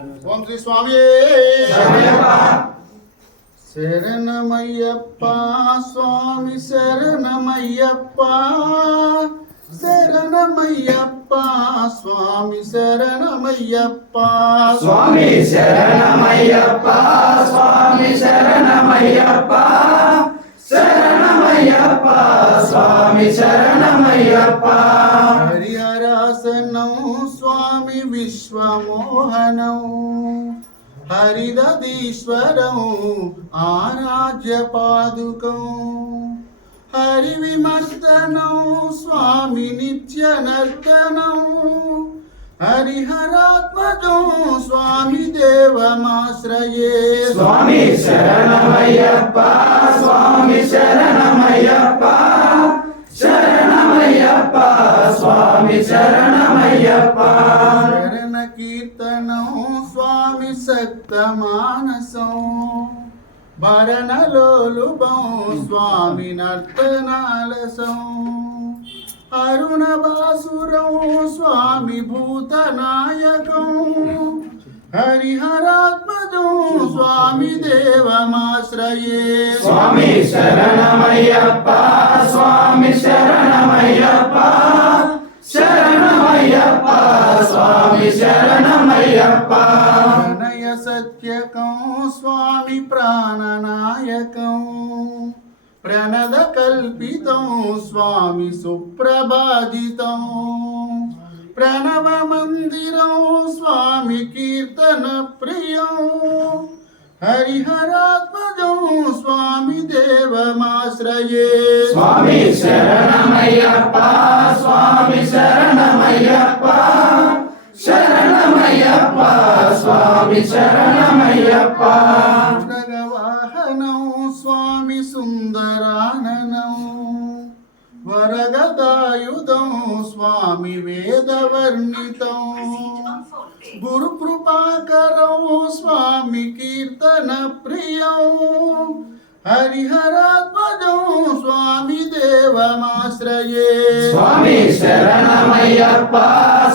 ఓం శ్రీ స్వామి శరణమయ్యప్ప స్వామి శరణమయ్యప్ప శరణమయ్యప్ప స్వామి శరణమయ్యప్ప స్వామి శరణమయ్యప్ప స్వామి శరణమయ్యప్ప శరణమయ్యప్ప స్వామి శరణమయ్యప్ప హరిహరాసనం స్వామి విశ్వమోహనం హరిదీశ్వరం ఆరాధ్య పాదుకం హరి విమర్దనం స్వామి నిత్య నర్తనం హరిహరాత్మజం స్వామి దేవమాశ్రయే స్వామి శరణమయ్యప్ప స్వామి శరణమయ్యప్ప శరణమయ్యప్ప స్వామి శరణమయ్యప్ప శరణ కీర్తనం స్వామి సక్త మానసం భరణలోలుభం స్వామి నర్తనాలసం అరుణబాసురం స్వామి భూతనాయకం హరిహరాత్మజం స్వామి దేవమాశ్రయే స్వామి శరణమయ్యప్ప స్వామి శరణమయ్యప్ప శరణమయ్యప్ప స్వామి శరణమయ్యప్ప ప్రణయ సత్యకం స్వామి ప్రాణనాయకం ప్రణద కల్పితం స్వామి సుప్రభాజితం ప్రణవ మందిరం స్వామి కీర్తన ప్రియం హరిహరాత్మజం స్వామి దేవమాశ్రయే స్వామి శరణమయ్యప్ప స్వామి శరణమయ్యప్ప శరణమయ్యప్ప స్వామి శరణమయ్యప్ప వాహనం స్వామి సుందరాననం వరగదాయుధం స్వామి వేదవర్ణితం గురు కృపాకరం స్వామి కీర్తన ప్రియం హరిహరాత్మజం స్వామి దేవమాశ్రయే స్వామి శరణమయ్యప్ప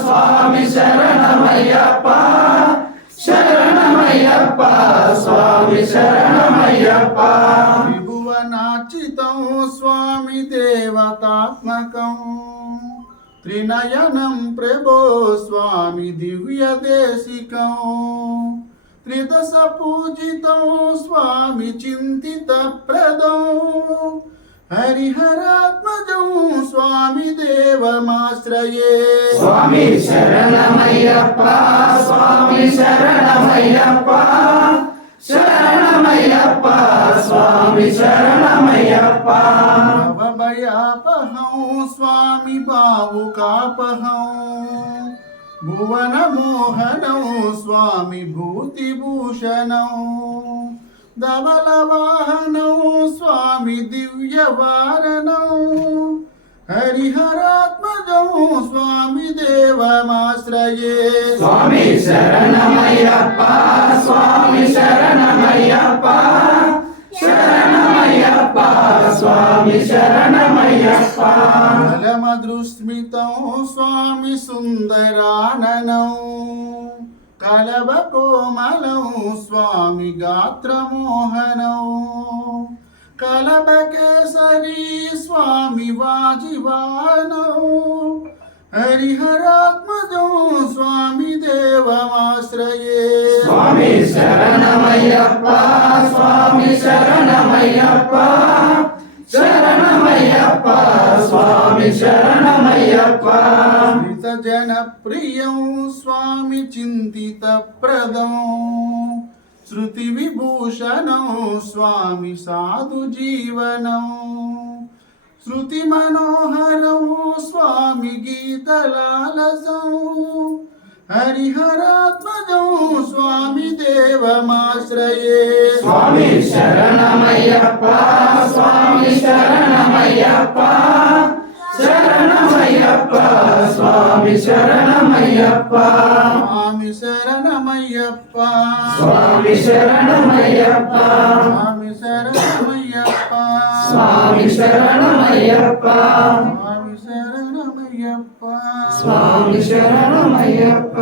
స్వామి శరణమయ్యప్ప శరణమయ్యప్ప స్వామి శరణమయ్యప్ప త్రిభువనార్చితం స్వామి దేవతాత్మకం త్రినయనం ప్రభో స్వామి దివ్యదేశికం త్రిదశ పూజితం స్వామి చింతిత ప్రదం హరిహరాత్మజం స్వామి దేవమాశ్రయే స్వామి శరణమయ్యప్ప స్వామి శరణమయ్యప్ప శరణమయ్యప్ప స్వామి శరణమయ్యప్ప భవభయాపహం స్వామి భావుకాపహం భువన మోహనం స్వామి భూతిభూషణం ధవల వాహనం స్వామి దివ్యవారణం హరిహరాత్మజం స్వామి దేవమాశ్రయే స్వామి శరణమయ్యప్ప స్వామి శరణమయ్యప్ప శరణమయ్యప్ప స్వామి శరణమయ్యప్ప కలమదృస్మితం స్వామి సుందరాననం కలవ కోమలం స్వామి గాత్రమోహనం కలబ కేసరి స్వామి వాజివానం హరిహరాత్మజం స్వామి దేవమాశ్రయే స్వామి శరణమయ్యప్ప స్వామి శరణమయ్యప్ప శరణమయ్యప్ప స్వామి శరణమయ్యప్ప జన ప్రియం స్వామి చింతిత ప్రదం శృతి విభూషణం స్వామి సాధు జీవనం శృతి మనోహరం స్వామి గీతలాలసం హరిహరాత్మజం స్వామి దేవమాశ్రయే స్వామి శరణమయ్యప్ప స్వామి శరణమయ్యప్ప శరణమయ్యప్ప స్వామి శరణమయ్యప్ప స్వామి శరణమయ్యప్ప స్వామి శరణమయ్యప్ప స్వామి శరణమయ్యప్ప స్వామి శరణమయ్యప్ప స్వామి శరణమయ్యప్ప స్వామి శరణమయ్యప్ప